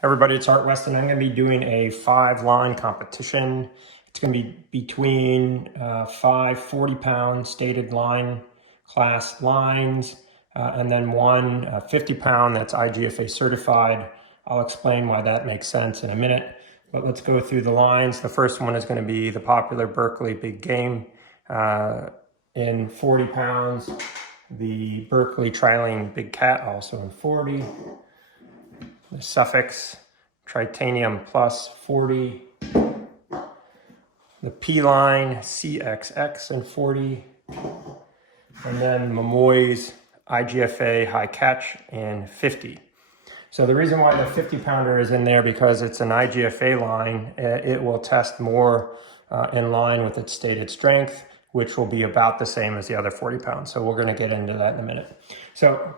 Everybody, it's Art Weston. I'm going to be doing a 5-line competition. It's going to be between 5 40-pound stated line class lines and then one 50-pound that's IGFA certified. I'll explain why that makes sense in a minute, but let's go through the lines. The first one is going to be the popular Berkley Big Game in 40 pounds. The Berkley Tritanium Big Cat also in 40. The Sufix Tritanium Plus 40, the PLine CXX in 40, and then Momoi's IGFA High Catch in 50. So the reason why the 50-pounder is in there because it's an IGFA line. It will test more in line with its stated strength, which will be about the same as the other 40 pounds. So we're going to get into that in a minute. So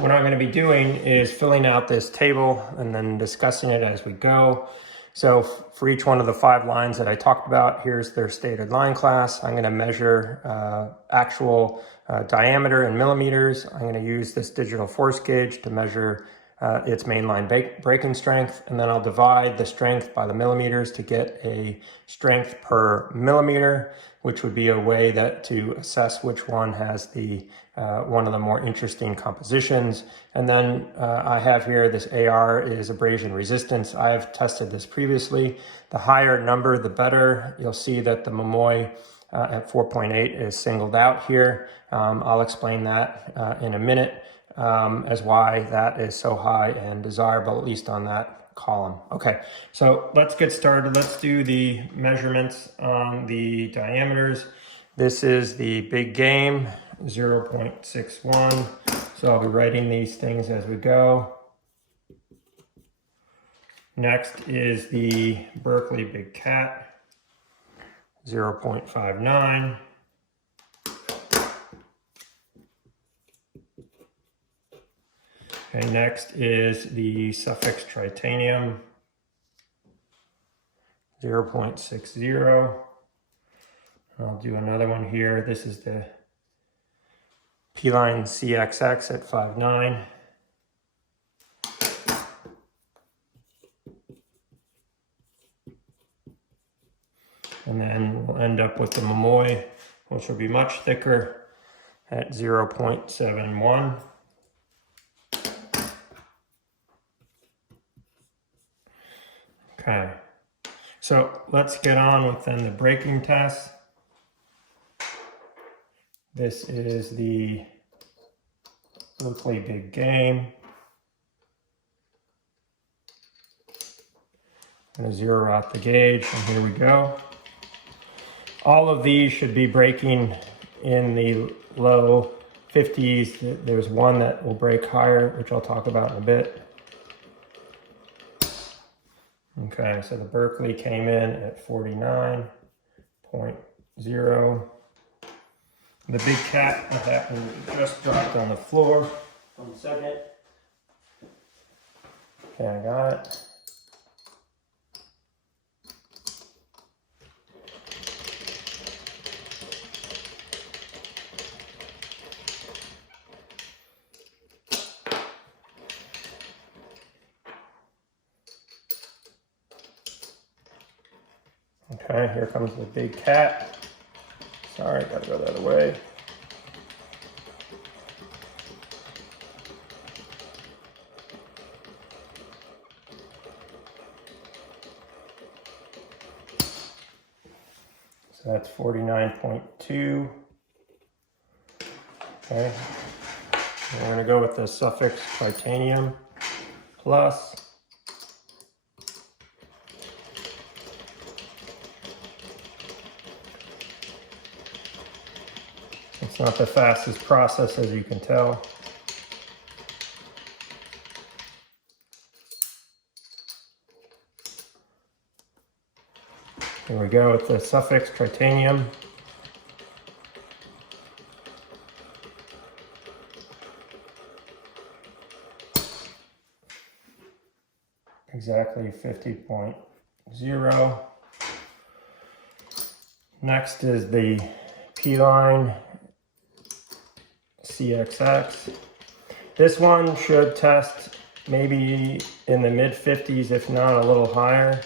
what I'm going to be doing is filling out this table and then discussing it as we go. So for each one of the 5 lines that I talked about, here's their stated line class. I'm going to measure actual diameter in millimeters. I'm going to use this digital force gauge to measure its mainline breaking strength, and then I'll divide the strength by the millimeters to get a strength per millimeter, which would be a way to assess which one has the one of the more interesting compositions. And then I have here this AR is abrasion resistance. I've tested this previously. The higher number, the better. You'll see that the Momoi at 4.8 is singled out here. I'll explain that in a minute as why that is so high and desirable, at least on that column. Okay, so let's get started. Let's do the measurements on the diameters. This is the Big Game, 0.61. So I'll be writing these things as we go. Next is the Berkley Big Cat, 0.59. Okay, next is the Sufix Tritanium, 0.60. I'll do another one here. This is the PLine CXX at 5.9. And then we'll end up with the Momoi, which will be much thicker at 0.71. Okay, so let's get on with then the breaking test. This is the Berkley Big Game. I'm going to zero out the gauge, and here we go. All of these should be breaking in the low 50s. There's one that will break higher, which I'll talk about in a bit. Okay, so the Berkley came in at 49.0. The Big Cat happened just dropped on the floor. 1 second. Okay, I got it. Okay, here comes the Big Cat. Sorry, gotta go the other way. So that's 49.2. Okay, we're gonna go with the Sufix Tritanium Plus. It's not the fastest process, as you can tell. Here we go with the Sufix Tritanium. Exactly 50.0. Next is the PLine CXX. This one should test maybe in the mid 50s, if not a little higher.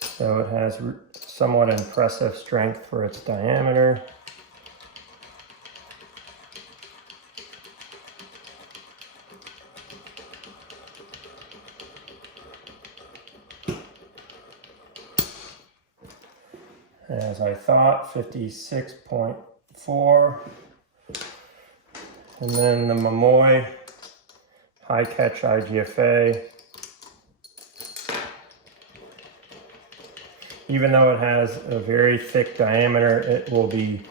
So it has somewhat impressive strength for its diameter. As I thought, 56.4. And then the Momoi high catch IGFA. Even though it has a very thick diameter, it will be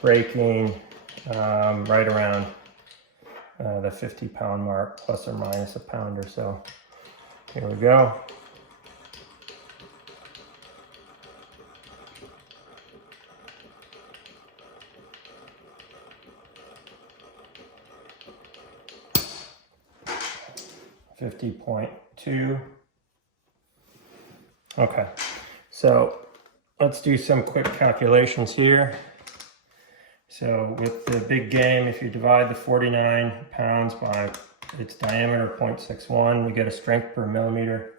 breaking right around the 50-pound mark, plus or minus a pound or so. Here we go. $50.2. Okay, so let's do some quick calculations here. So with the big game, if you divide the 49 pounds by its diameter, 0.61, we get a strength per millimeter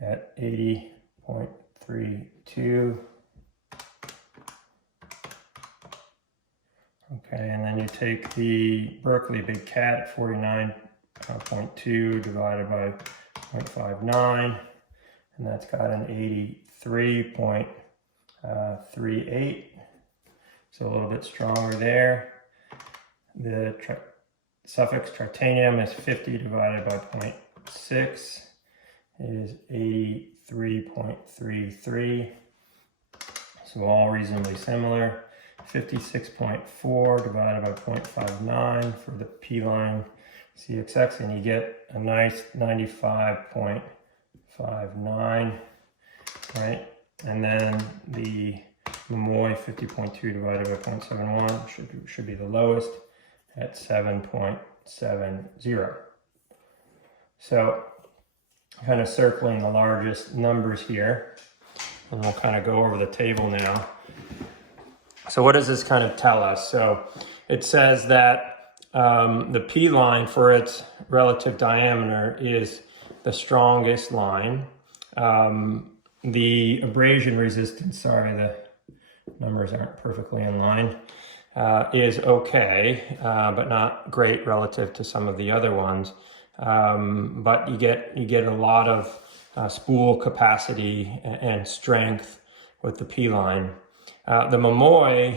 at 80.32. Okay, and then you take the Berkley Big Cat at 49.2 divided by 0.59, and that's got an 83.38. So a little bit stronger there. The Sufix Tritanium is 50 divided by 0.6 is 83.33. So all reasonably similar. 56.4 divided by 0.59 for the PLine CXX, and you get a nice 95.59, right? And then the Momoi 50.2 divided by 0.71 should be the lowest at 7.70. So kind of circling the largest numbers here, and we'll kind of go over the table now. So what does this kind of tell us? So it says that the PLine for its relative diameter is the strongest line. The abrasion resistance, sorry, the numbers aren't perfectly in line, is okay, but not great relative to some of the other ones. But you get a lot of spool capacity and strength with the PLine. The Momoi,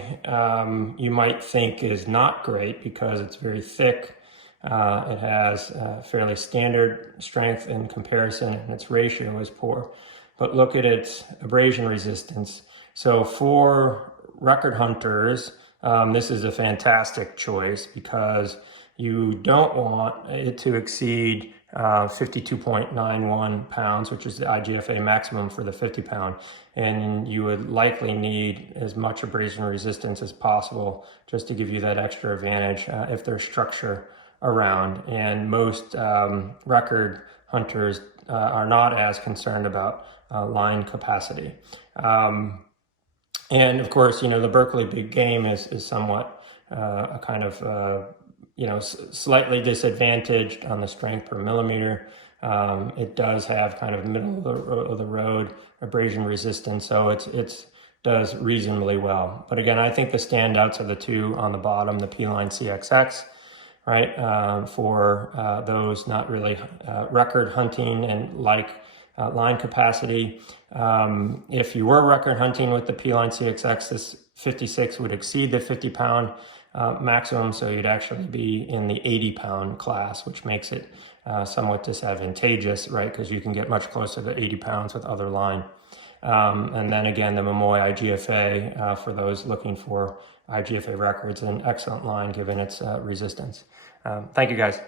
you might think is not great because it's very thick. It has fairly standard strength in comparison, and its ratio is poor. But look at its abrasion resistance. So for record hunters, this is a fantastic choice because you don't want it to exceed 52.91 pounds, which is the IGFA maximum for the 50 pound. And you would likely need as much abrasion resistance as possible just to give you that extra advantage if there's structure around. And most record hunters are not as concerned about line capacity. And of course, you know, the Berkley Big Game is somewhat a kind of slightly disadvantaged on the strength per millimeter. It does have kind of middle of the road abrasion resistance, so it does reasonably well. But again, I think the standouts are the two on the bottom, the PLine CXX, right? For those not really record hunting and like line capacity. If you were record hunting with the PLine CXX, this 56 would exceed the 50 pound maximum, so you'd actually be in the 80 pound class, which makes it somewhat disadvantageous, right? Because you can get much closer to 80 pounds with other line. And then again, the Momoi IGFA, for those looking for IGFA records, an excellent line given its resistance. Thank you guys.